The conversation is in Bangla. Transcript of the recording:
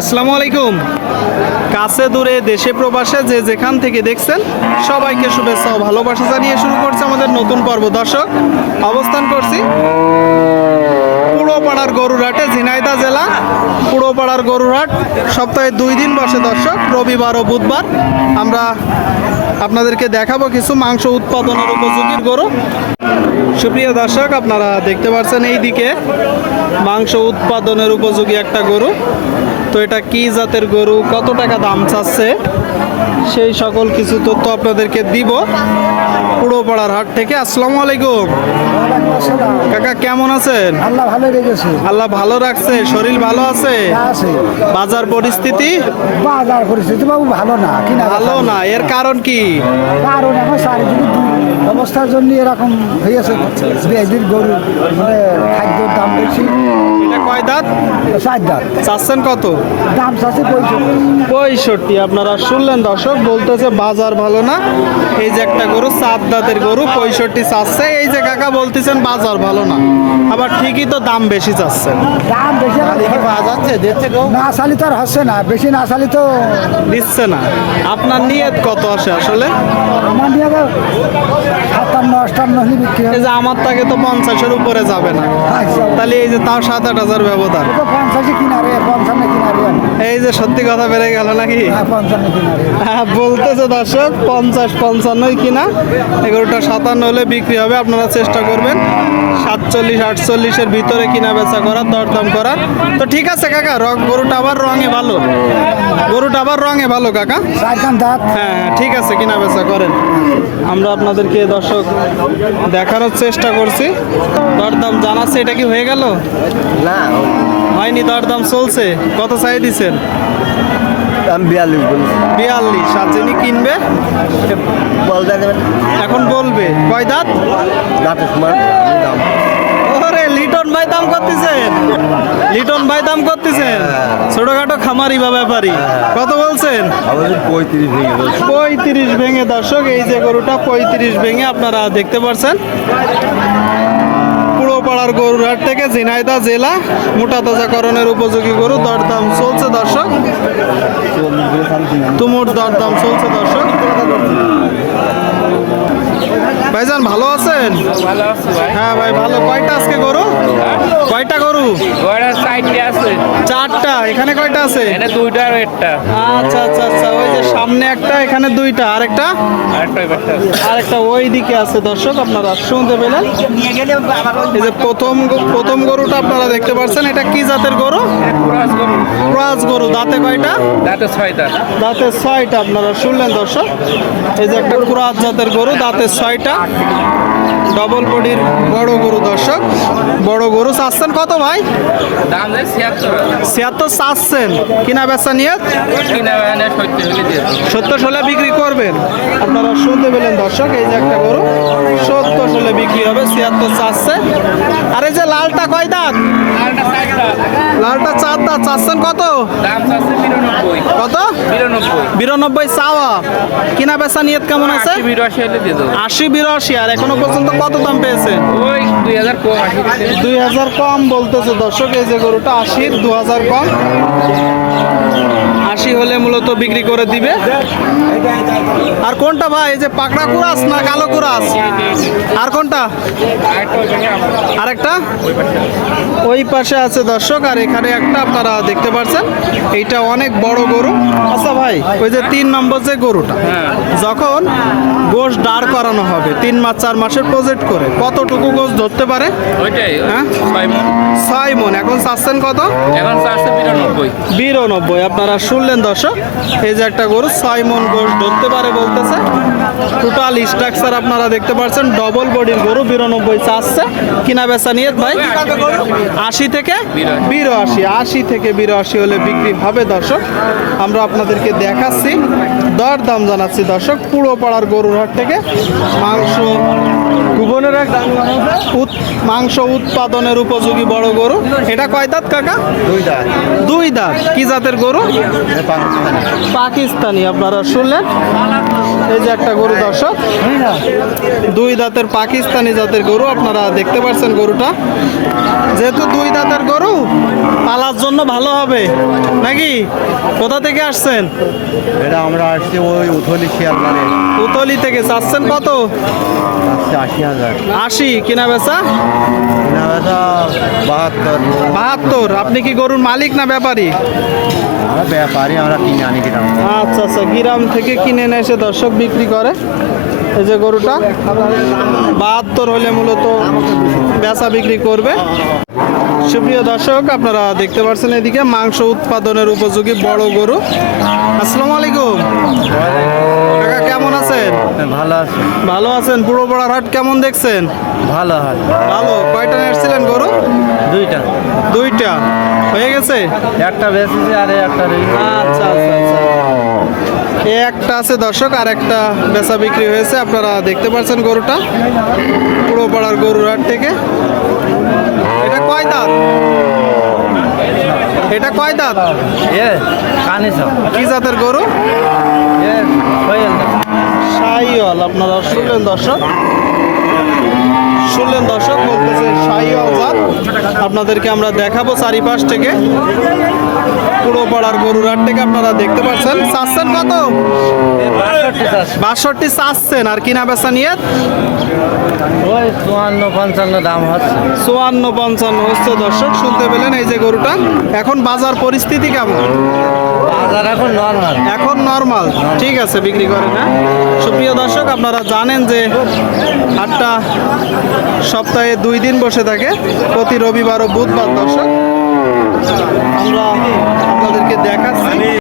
আসসালামু আলাইকুম। কাছে দূরে দেশে প্রবাসে যে যেখান থেকে দেখছেন, সবাইকে শুভেচ্ছা ও ভালোবাসা জানিয়ে শুরু করছে আমাদের নতুন পর্ব। দর্শক, অবস্থান করছি পুরোপাড়ার গরুরহাটে ঝিনাইদা জেলা, পুরোপাড়ার গরুরহাট। সপ্তাহে দুই দিন বসে দর্শক, রবিবার ও বুধবার আমরা আপনাদেরকে দেখাবো কিছু মাংস উৎপাদনের উপযোগী গরু। সুপ্রিয় দর্শক, আপনারা দেখতে পাচ্ছেন এই দিকে মাংস উৎপাদনের উপযোগী একটা গরু। তো এটা কি জাতের গরু? কত টাকা দাম চাচ্ছে? সেই সকল কিছু তথ্য আপনাদেরকে দিব পুরোপাড়ার হাট থেকে। আসসালামু আলাইকুম। কাকা কেমন আছেন? আল্লাহ ভালো রেখেছে। আল্লাহ ভালো রাখছে শরীর ভালো আছে? আছে। বাজার পরিস্থিতি? বাজার পরিস্থিতি বাবু ভালো না কিনা ভালো না এর কারণ কি? কারণ এখন চারিদিকে অবস্থার জন্য এরকম হয়েছে। গরু মানে খাদ্যের দাম বেশি। কয় দাঁত? চার দাম চাচ্ছেন কত? দাম চাচ্ছে পঁয়ষট্টি। আপনারা শুনলেন দর্শক বলতেছে বাজার ভালো না। এই যে একটা গরু সাত দাঁতের গরু পঁয়ষট্টি চাচ্ছে। এই যে কাকা বলতেছেন বাজার ভালো না। আবার ঠিকই তো দাম বেশি চাচ্ছেন দাম বেশি যাচ্ছে? না চালি তো আর হচ্ছে না। বেশি না তো দিচ্ছে না। আপনার নিয়ত কত আসে আসলে? আমার নিয়ে তো সাতান্ন অষ্টান্ন হলে বিক্রি এই যে আমার তাকে তো পঞ্চাশের উপরে যাবে না। আচ্ছা, তাহলে এই যে তাও সাত আট হাজার ব্যবধান কিনারে পঞ্চান্ন কিনারে এই যে সত্যি কথা বেড়ে গেল নাকি? বলতেছে দর্শক পঞ্চাশ পঞ্চান্নই কিনা। এগারোটা সাতান্ন হলে বিক্রি হবে আপনারা চেষ্টা করবেন। সাতচল্লিশ আটচল্লিশের ভিতরে কিনা বেচা করার দরদাম করার তো ঠিক আছে কাকা রং গরুটা আবার রঙে ভালো। গরুটা আবার রঙে ভালো কাকা? হ্যাঁ হ্যাঁ, ঠিক আছে কিনা বেচা করেন। আমরা আপনাদেরকে দর্শক দেখানোর চেষ্টা করছি। দরদাম জানাচ্ছে এটা কি হয়ে গেল? না। হয়নি দরদাম চলছে। কত চাই দিছেন? বিয়াল্লিশ বলছি। বিয়াল্লিশ। আর যিনি কিনবে? বলতে এখন বলবে। কয় দাঁত? দাঁতের দাম। ওরে লিটন ভাই দাম করতেছেন। লিটন ভাই দাম করতেছেন। ছোটখাটো খামারি বা ব্যাপারী। কত বলছেন? পঁয়ত্রিশ ভেঙে পঁয়ত্রিশ ভেঙে দর্শক এই যে গরুটা পঁয়ত্রিশ ভেঙে আপনারা দেখতে পাচ্ছেন পুরোপাড়ার গরুর হাট থেকে ঝিনাইদা জেলা মোটা তাজাকরণের উপযোগী গরু দরদাম চলছে, দর্শক? তুমুর দরদাম চলছে, দর্শক? ভাইজান ভালো আছেন? ভালো আছে ভাই। হ্যাঁ ভাই ভালো। কয়টা আজকে গরু? কয়টা গরু? ওরা সাইডে আছে। চারটা। এখানে কয়টা আছে? দুইটা আর একটা। আচ্ছা আচ্ছা আচ্ছা। ওই যে সামনে একটা এখানে দুইটা। আর একটা আরেকটা ওই দিকে আছে। দর্শক আপনারা শুনতে পেলেন? এই যে প্রথম প্রথম গরুটা আপনারা দেখতে পাচ্ছেন এটা কি জাতের গরু? ক্রস গরু। দাঁতে কয়টা? দাঁতে ছয়টা। দাঁতে ছয়টা। আপনারা শুনলেন দর্শক? এই যে একটা কুরাত জাতের গরু দাঁতে ছয়টা। ডবল বডির বড় গরু দর্শক। বড় গরু চাচ্ছেন কত ভাই? ছিয়াত্তর চাচ্ছেন কিনা বেচা নিয়ে সত্তর সালে বিক্রি করবেন। আপনারা শুনতে পেলেন দর্শক এই যে একটা গরু। সত্তর সালে বিক্রি হবে ছিয়াত্তর চাচ্ছে আর এই যে লালটা কয় দাঁত? লালটা চার দাঁত চাচ্ছেন কত? কত? বিরানব্বই বিরানব্বই চাওয়া। কিনা বেচা নিয়ত কেমন আছে? আশি বিরাশি আর এখনও পর্যন্ত কত দাম পেয়েছে? দুই হাজার কম আশি দুই হাজার কম বলতেছে দর্শক এই যে গরুটা আশির দু হাজার কম। আশি হলে মূলত বিক্রি করে দিবে। আর কোনটা ভাই? এই যে পাকড়া কুরাস না কালো কুরাস? আর কোনটা? আরেকটা? ওই পাশে ওই পাশে আছে দর্শক আর এখানে একটা আপনারা দেখতে পাচ্ছেন এইটা অনেক বড় গরু। আচ্ছা ভাই ওই যে তিন নম্বর যে গরুটা যখন গোশ দাঁড় করানো হবে তিন মাস চার মাসের প্রজেক্ট করে কতটুকু গোশ ধরতে পারে? হ্যাঁ? ছয় মন। ছয় মন। এখন চাচ্ছেন কত? এখন চাচ্ছে বিরানব্বই। বিরানব্বই। আপনারা শুনলেন দর্শক এই যে একটা গরু ছয় মন গোশ ধরতে পারে বলতেছে। টোটাল স্ট্রাকচার আপনারা দেখতে পাচ্ছেন ডবল বডির গরু বিরানব্বই চাচ্ছে কিনা বেচা নিয়ে ভাই? আশি থেকে বিরাশি আশি থেকে বিরাশি হলে বিক্রি হবে দর্শক। আমরা আপনাদেরকে দেখাচ্ছি দর দাম জানাচ্ছি দর্শক পুরো পাড়ার গরুর হাট থেকে মাংস ভুবনের এক মাংস উৎপাদনের উপযোগী বড় গরু। এটা কয় দাঁত কাকা? দুই দাঁত। দুই দাঁত। কি জাতের গরু? পাকিস্তানি আপনারা শুনলেন? এই যে একটা গরু দর্শক। দুই দাঁতের পাকিস্তানি জাতের গরু আপনারা দেখতে পাচ্ছেন গরুটা। যেহেতু দুই দাঁতের গরু পালার জন্য ভালো হবে। নাকি? কোথা থেকে আসছেন? এটা আমরা আসছি ওই উথলি শিয়ালদারে। উতলি থেকে। চাচ্ছেন কত? আশি হাজার। আশি। কিনা বেচা? কিনা বেচা বাহাত্তর। বাহাত্তর। আপনি কি গরুর মালিক না ব্যাপারী? আমরা ব্যাপারই আমরা কিনে আনি কিনা আচ্ছা আচ্ছা গ্রাম থেকে কিনে এনে এসে দর্শক বিক্রি করে। এই যে গরুটা বাহাত্তর হলে মূলত বেচা বিক্রি করবে। সুপ্রিয় দর্শক আপনারা দেখতে পাচ্ছেন এদিকে মাংস উৎপাদনের উপযোগী বড় গরু। আসসালামু আলাইকুম। কাকা কেমন আছেন? ভালো আছে। ভালো আছেন? পুরো বড়ার হাট কেমন দেখছেন? ভালো হাট। ভালো। কয়টা এসেছিলেন গরু? দুইটা। দুইটা। হয়ে গেছে? একটা বেশি আর একটা আচ্ছা আচ্ছা আচ্ছা। একটা আছে দর্শক আর একটা বেচা বিক্রি হয়েছে। আপনারা দেখতে পাচ্ছেন গরুটা পুরো পাড়ার গরুর হাট থেকে। এটা কয় দাঁত? এটা কয় দাঁত? কি জাতের গরু? সাইওয়াল আপনারা শুনলেন দর্শক? শুনলেন দর্শক? আপনাদেরকে আমরা দেখাবো চারিপাশ থেকে। পুরো পাড়ার গরুর হাট থেকে আপনারা দেখতে পাচ্ছেন। চাচ্ছেন কত? বাষট্টি চাচ্ছেন। আর কিনা বেচা নিয়ে? চুয়ান্ন পঞ্চান্ন দাম হচ্ছে। চুয়ান্ন পঞ্চান্ন হচ্ছে দর্শক? শুনতে পেলেন এই যে গরুটা? এখন বাজার পরিস্থিতি কেমন? বাজার এখন নর্মাল এখন নর্মাল ঠিক আছে বিক্রি করেন হ্যাঁ? সুপ্রিয় দর্শক আপনারা জানেন যে হাটটা সপ্তাহে দুই দিন বসে থাকে। প্রতি রবিবার ও বুধবার দর্শক। আমরা আপনাদেরকে দেখাচ্ছি।